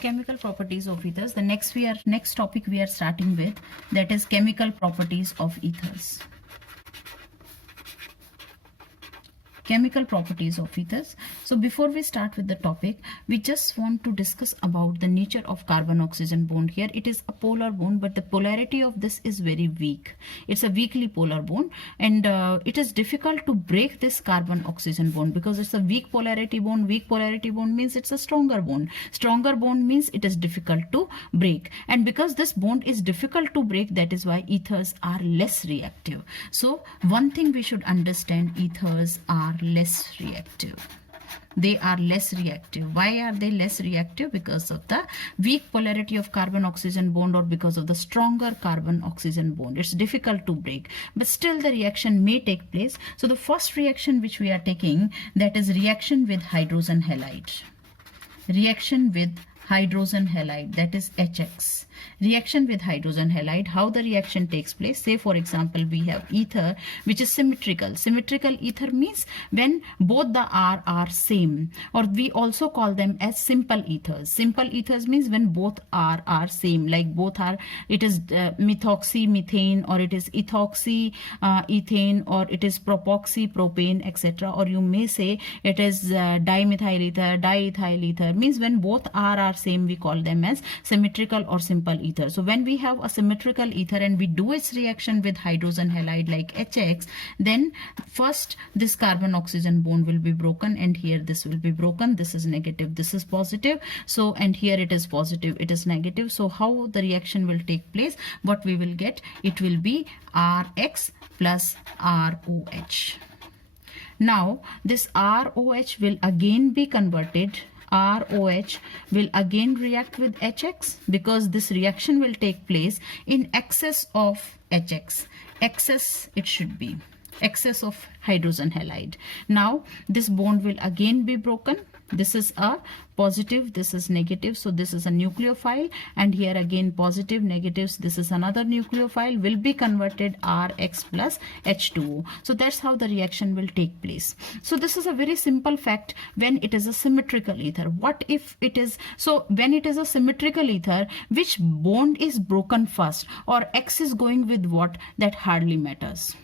Chemical properties of ethers. The next topic we are starting with, that is chemical properties of ethers. Chemical properties of ethers. So before we start with the topic, we just want to discuss about the nature of carbon oxygen bond. Here it is a polar bond, but the polarity of this is very weak. It's a weakly polar bond, and it is difficult to break this carbon oxygen bond because it's a weak polarity bond. Weak polarity bond means it's a stronger bond. Stronger bond means it is difficult to break, and because this bond is difficult to break, that is why ethers are less reactive. So one thing we should understand, ethers are less reactive. They are less reactive. Why are they less reactive? Because of the weak polarity of carbon oxygen bond, or because of the stronger carbon oxygen bond. It's difficult to break, but still the reaction may take place. So the first reaction which we are taking, that is reaction with hydrogen halide. Reaction with hydrogen halide, that is HX. Reaction with hydrogen halide, how the reaction takes place. Say for example, we have ether which is symmetrical. Symmetrical ether means when both the R are same, or we also call them as simple ethers. Simple ethers means when both R are same, like both are, it is methoxy methane, or it is ethoxy ethane, or it is propoxy propane, etc. Or you may say it is dimethyl ether, diethyl ether, means when both R are same, we call them as symmetrical or simple ether. So when we have a symmetrical ether and we do its reaction with hydrogen halide like HX, then first this carbon oxygen bond will be broken, and here this will be broken. This is negative, this is positive. So, and here it is positive, it is negative. So how the reaction will take place, what we will get, it will be RX plus ROH. Now this ROH will again be converted, ROH will again react with HX, because this reaction will take place in excess of HX. Excess it should be, excess of hydrogen halide. Now this bond will again be broken. This is a positive, this is negative, so this is a nucleophile, and here again positive, negatives, this is another nucleophile, will be converted RX plus H2O. So that's how the reaction will take place. So this is a very simple fact when it is a symmetrical ether. What if it is, so when it is a symmetrical ether, which bond is broken first, or X is going with what, that hardly matters.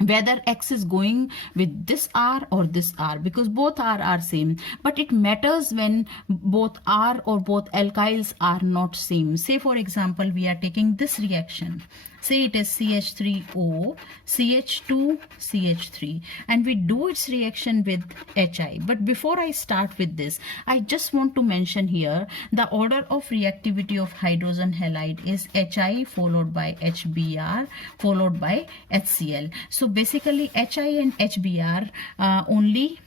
Whether X is going with this R or this R, because both R are same, but it matters when both R or both alkyls are not same. Say for example, we are taking this reaction. Say it is CH3O, CH2, CH3, and we do its reaction with HI. But before I start with this, I just want to mention here the order of reactivity of hydrogen halide is HI followed by HBr followed by HCl. So basically HI and HBr only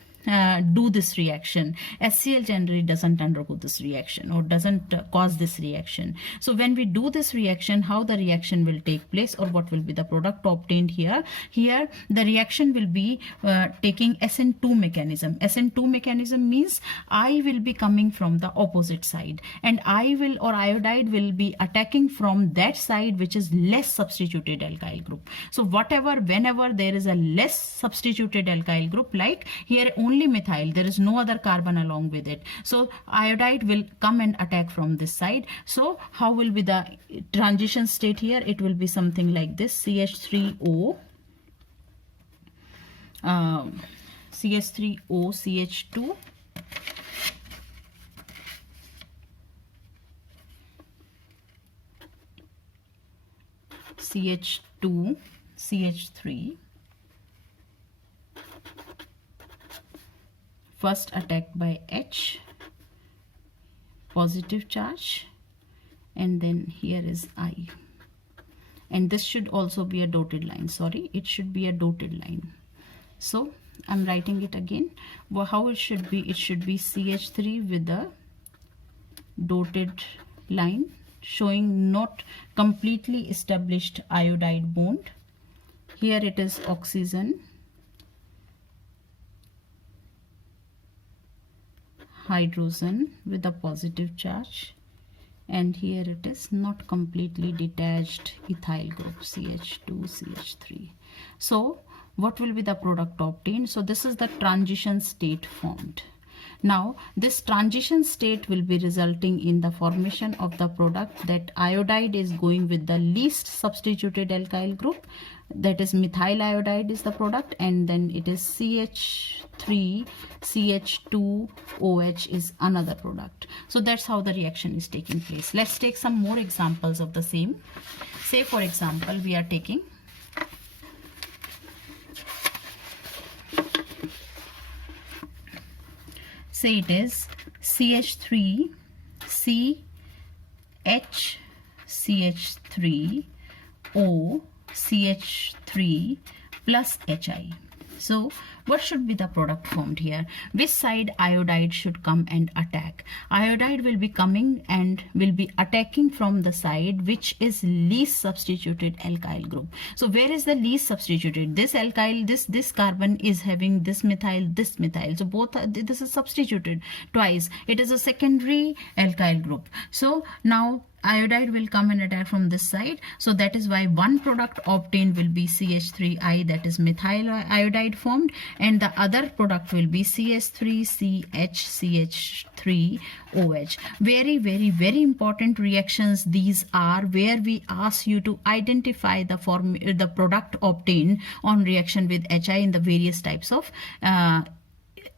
do this reaction. HCl generally doesn't undergo this reaction, or doesn't cause this reaction. So when we do this reaction, how the reaction will take place, or what will be the product obtained here? Here the reaction will be taking Sn2 mechanism. Sn2 mechanism means I will be coming from the opposite side, and I will, or iodide will be attacking from that side which is less substituted alkyl group. So whenever there is a less substituted alkyl group, like here only methyl, there is no other carbon along with it, so iodide will come and attack from this side. So how will be the transition state here? It will be something like this: CH3O, CH3O, CH2, CH2, CH3, first attacked by H, positive charge, and then here is I, and this should also be a dotted line. Sorry, it should be a dotted line. So I'm writing it again. Well, how it should be? It should be CH3 with a dotted line showing not completely established iodide bond. Here it is oxygen, hydrogen with a positive charge, and here it is not completely detached ethyl group, CH2, CH3. So what will be the product obtained? So this is the transition state formed. Now this transition state will be resulting in the formation of the product that iodide is going with the least substituted alkyl group, that is methyl iodide is the product, and then it is CH3 CH2 OH is another product. So that's how the reaction is taking place. Let's take some more examples of the same. Say for example, we are taking say it is CH3 CH CH3 O CH3 plus HI. So what should be the product formed here? Which side iodide should come and attack? Iodide will be coming and will be attacking from the side which is least substituted alkyl group. So where is the least substituted? This alkyl, this carbon is having this methyl. So both are, this is substituted twice. It is a secondary alkyl group. So now iodide will come and attack from this side. So that is why one product obtained will be CH3I, that is methyl iodide formed, and the other product will be CH3CH3OH. Very important reactions these are, where we ask you to identify the product obtained on reaction with HI in the various types of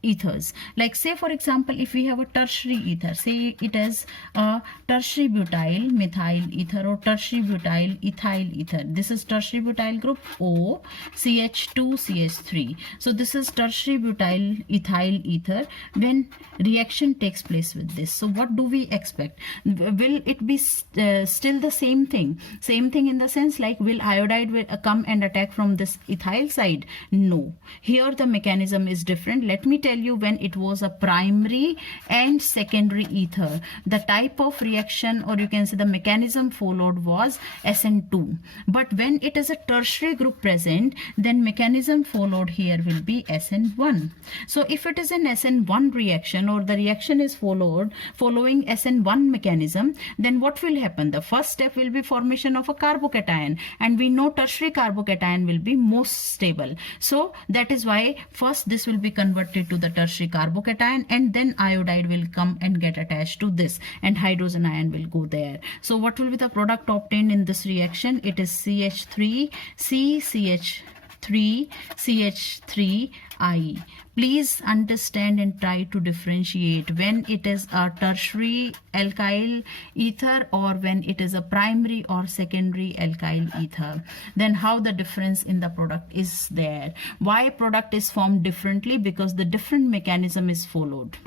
ethers. Like say for example, if we have a tertiary ether, say it is a tertiary butyl methyl ether or tertiary butyl ethyl ether. This is tertiary butyl group O CH2CH3. So this is tertiary butyl ethyl ether. When reaction takes place with this, so what do we expect? Will it be still the same thing? Same thing in the sense like, will iodide will come and attack from this ethyl side? No. Here the mechanism is different. Let me tell you, when it was a primary and secondary ether, the type of reaction, or you can say the mechanism followed, was Sn2. But when it is a tertiary group present, then mechanism followed here will be Sn1. So if it is an Sn1 reaction, or the reaction is following Sn1 mechanism, then what will happen? The first step will be formation of a carbocation, and we know tertiary carbocation will be most stable. So that is why first this will be converted to the tertiary carbocation, and then iodide will come and get attached to this, and hydrogen ion will go there. So what will be the product obtained in this reaction? It is CH3 CH3 CH3I. Please understand and try to differentiate when it is a tertiary alkyl ether or when it is a primary or secondary alkyl ether. Then how the difference in the product is there. Why product is formed differently? Because the different mechanism is followed.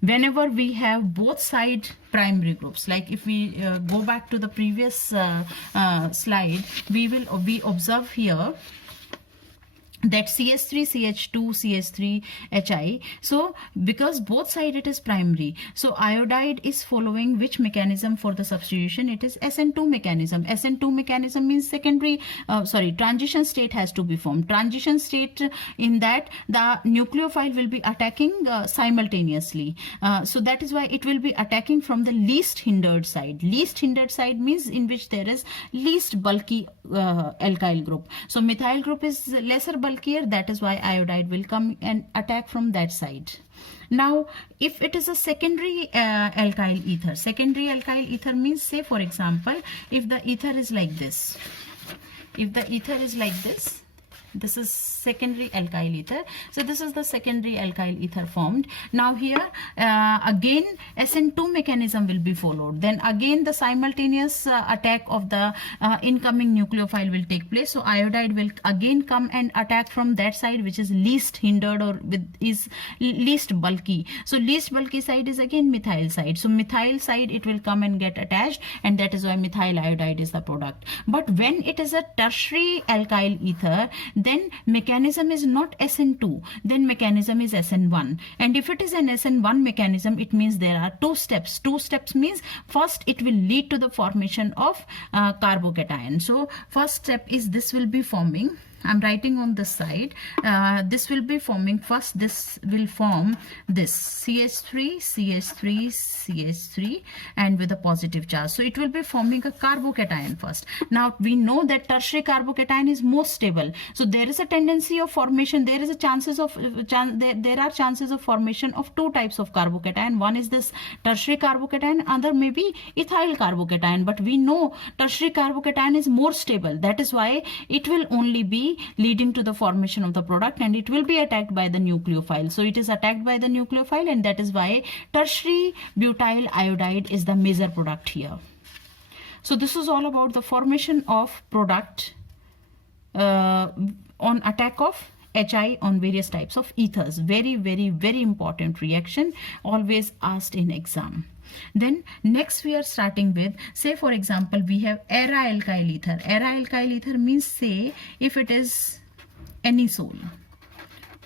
Whenever we have both side primary groups, like if we go back to the previous slide, we observe here that CH3 CH2 CH3 HI. So because both side it is primary, so iodide is following which mechanism for the substitution? It is Sn2 mechanism. Sn2 mechanism means secondary transition state has to be formed. Transition state, in that the nucleophile will be attacking simultaneously. So that is why it will be attacking from the least hindered side. Least hindered side means in which there is least bulky alkyl group. So methyl group is lesser bulkier, that is why iodide will come and attack from that side. Now if it is a secondary alkyl ether, secondary alkyl ether means, say for example, if the ether is like this, this is secondary alkyl ether. So this is the secondary alkyl ether formed. Now here again Sn2 mechanism will be followed. Then again the simultaneous attack of the incoming nucleophile will take place. So iodide will again come and attack from that side which is least hindered or is least bulky. So least bulky side is again methyl side. So methyl side it will come and get attached, and that is why methyl iodide is the product. But when it is a tertiary alkyl ether, then mechanism is not Sn2, then mechanism is Sn1. And if it is an Sn1 mechanism, it means there are two steps. Two steps means first it will lead to the formation of carbocation. So first step is this will be forming I'm writing on this side. This will be forming first. This will form this CH3, CH3, CH3, and with a positive charge. So it will be forming a carbocation first. Now we know that tertiary carbocation is most stable. So there is a tendency of formation. There is a chances of there are chances of formation of two types of carbocation. One is this tertiary carbocation, other may be ethyl carbocation. But we know tertiary carbocation is more stable. That is why it will only be leading to the formation of the product, and it will be attacked by the nucleophile. So it is attacked by the nucleophile, and that is why tertiary butyl iodide is the major product here. So this is all about the formation of product on attack of HI on various types of ethers. Very, very, very important reaction, always asked in exam. Then next we are starting with, say for example, we have era-alkyl ether. Era-alkyl ether means, say if it is anisole,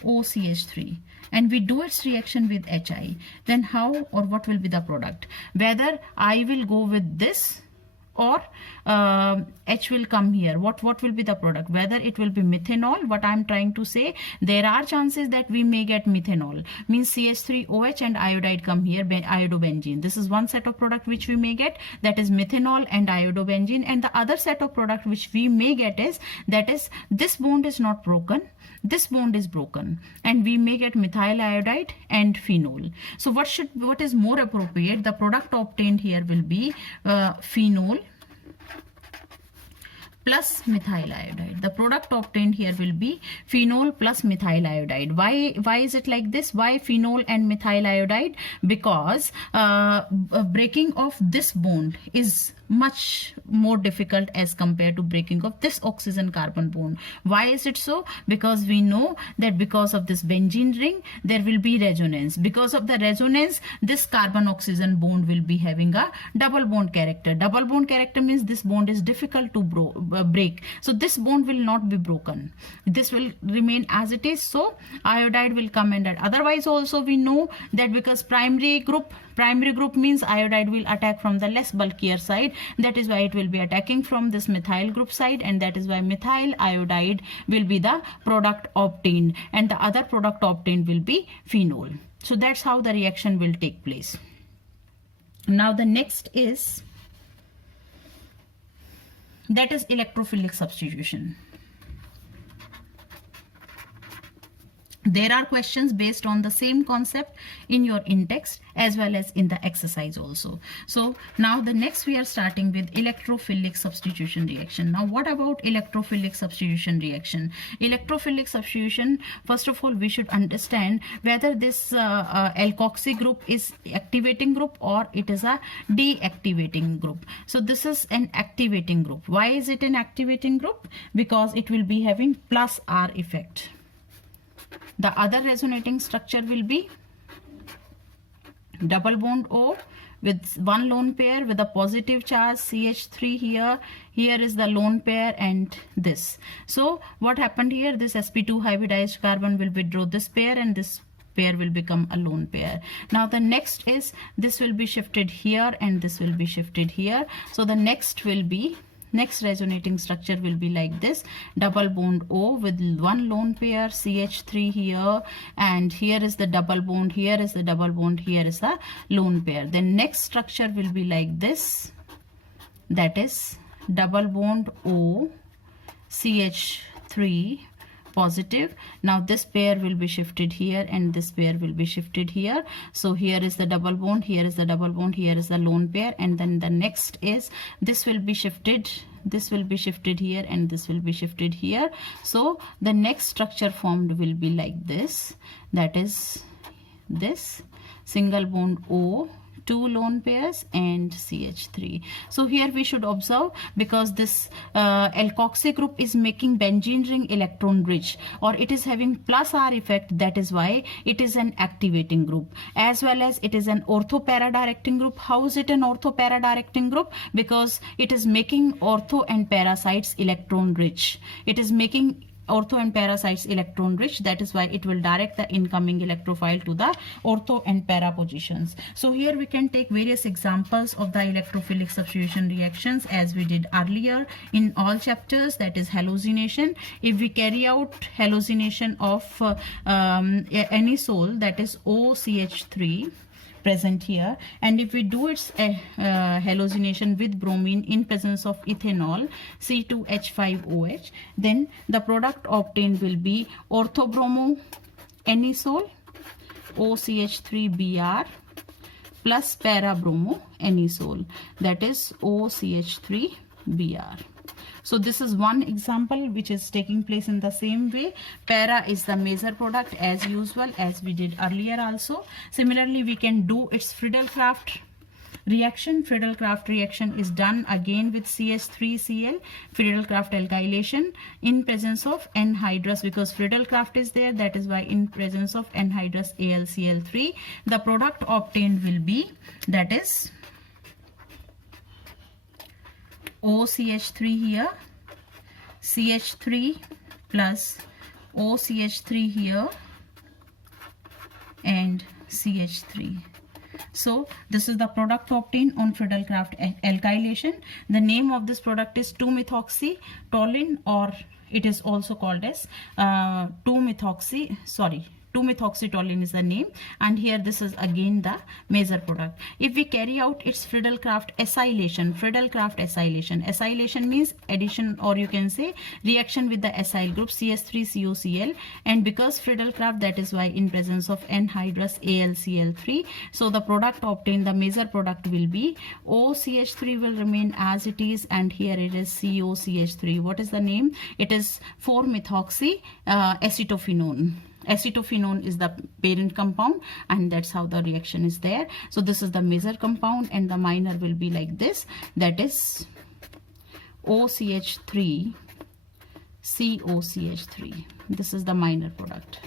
OCH3, and we do its reaction with HI, then how or what will be the product? Whether I will go with this or H will come here, what will be the product? Whether it will be methanol. What I'm trying to say, there are chances that we may get methanol, means CH3OH and iodide come here, iodobenzene. This is one set of product which we may get, that is methanol and iodobenzene. And the other set of product which we may get is, that is, this bond is not broken, this bond is broken, and we may get methyl iodide and phenol. So what is more appropriate? The product obtained here will be phenol plus methyl iodide. The product obtained here will be phenol plus methyl iodide. Why is it like this? Why phenol and methyl iodide? Because breaking of this bond is much more difficult as compared to breaking of this oxygen carbon bond. Why is it so? Because we know that because of this benzene ring there will be resonance. Because of the resonance, this carbon oxygen bond will be having a double bond character. Double bond character means this bond is difficult to break. So this bond will not be broken. This will remain as it is. So iodide will come in. Otherwise also we know that because primary group means iodide will attack from the less bulkier side. That is why it will be attacking from this methyl group side, and that is why methyl iodide will be the product obtained, and the other product obtained will be phenol. So that's how the reaction will take place. Now the next is, that is electrophilic substitution. There are questions based on the same concept in your in-text as well as in the exercise also. So now the next we are starting with electrophilic substitution reaction. Now what about electrophilic substitution reaction? Electrophilic substitution, first of all we should understand whether this alkoxy group is activating group or it is a deactivating group. So this is an activating group. Why is it an activating group? Because it will be having plus R effect. The other resonating structure will be double bond O with one lone pair with a positive charge CH3 here. Here is the lone pair and this. So what happened here? This sp2 hybridized carbon will withdraw this pair and this pair will become a lone pair. Now the next is, this will be shifted here and this will be shifted here. So the next resonating structure will be like this: double bond O with one lone pair CH3 here, and here is the double bond, here is the double bond, here is the lone pair. The next structure will be like this, that is double bond O CH3 positive. Now this pair will be shifted here and this pair will be shifted here. So here is the double bond, here is the double bond, here is the lone pair, and then the next is, this will be shifted, this will be shifted here and this will be shifted here. So the next structure formed will be like this, that is this single bond O, two lone pairs and CH3. So here we should observe, because this alkoxy group is making benzene ring electron rich, or it is having plus R effect, that is why it is an activating group, as well as it is an ortho para directing group. How is it an ortho para directing group? Because it is making ortho and para sites electron rich. It is making ortho and para sites electron rich. That is why it will direct the incoming electrophile to the ortho and para positions. So here we can take various examples of the electrophilic substitution reactions as we did earlier in all chapters, that is hallucination. If we carry out hallucination of any sol, that is OCH3 present here, and if we do its hallucination with bromine in presence of ethanol C2H5OH, then the product obtained will be orthobromo anisole OCH3Br plus parabromo anisole, that is OCH3Br. So this is one example which is taking place in the same way. Para is the major product as usual, as we did earlier also. Similarly, we can do its Friedel-Crafts reaction. Friedel-Crafts reaction is done again with CH3Cl, Friedel-Crafts alkylation in presence of anhydrous, because Friedel-Crafts is there, that is why in presence of anhydrous AlCl3, the product obtained will be, that is OCH3 here, CH3 plus OCH3 here, and CH3. So this is the product obtained on Friedel-Crafts alkylation. The name of this product is 2-methoxytoluene, or it is also called as 2-methoxytoluene is the name, and here this is again the major product. If we carry out its Friedel-Crafts acylation, acylation means addition, or you can say reaction with the acyl group CH3COCl, and because Friedel-Crafts, that is why in presence of anhydrous AlCl3, so the product obtained, the major product will be OCH3 will remain as it is, and here it is COCH3. What is the name? It is 4-methoxy acetophenone. Acetophenone is the parent compound, and that's how the reaction is there. So this is the major compound, and the minor will be like this, that is OCH3 COCH3. This is the minor product,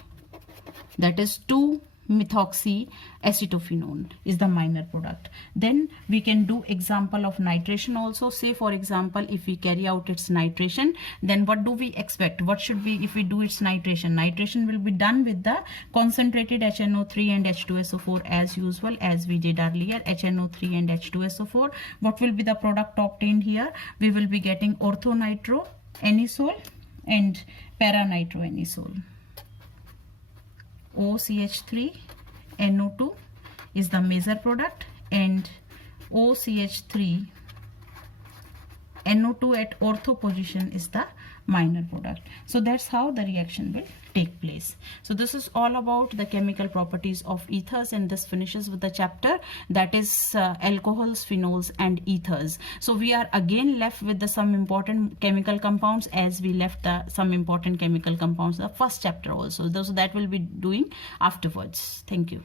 that is 2-methoxy acetophenone is the minor product. Then we can do example of nitration also. Say for example, if we carry out its nitration, then what do we expect? What should be, if we do its nitration? Nitration will be done with the concentrated HNO3 and H2SO4 as usual, as we did earlier, HNO3 and H2SO4. What will be the product obtained here? We will be getting orthonitro anisole and paranitro anisole. OCH3 NO2 is the major product, and OCH3 NO2 at ortho position is the minor product. So that's how the reaction will take place. So this is all about the chemical properties of ethers, and this finishes with the chapter, that is alcohols, phenols and ethers. So we are again left with some important chemical compounds, as we left some important chemical compounds the first chapter also. So that will be doing afterwards. Thank you.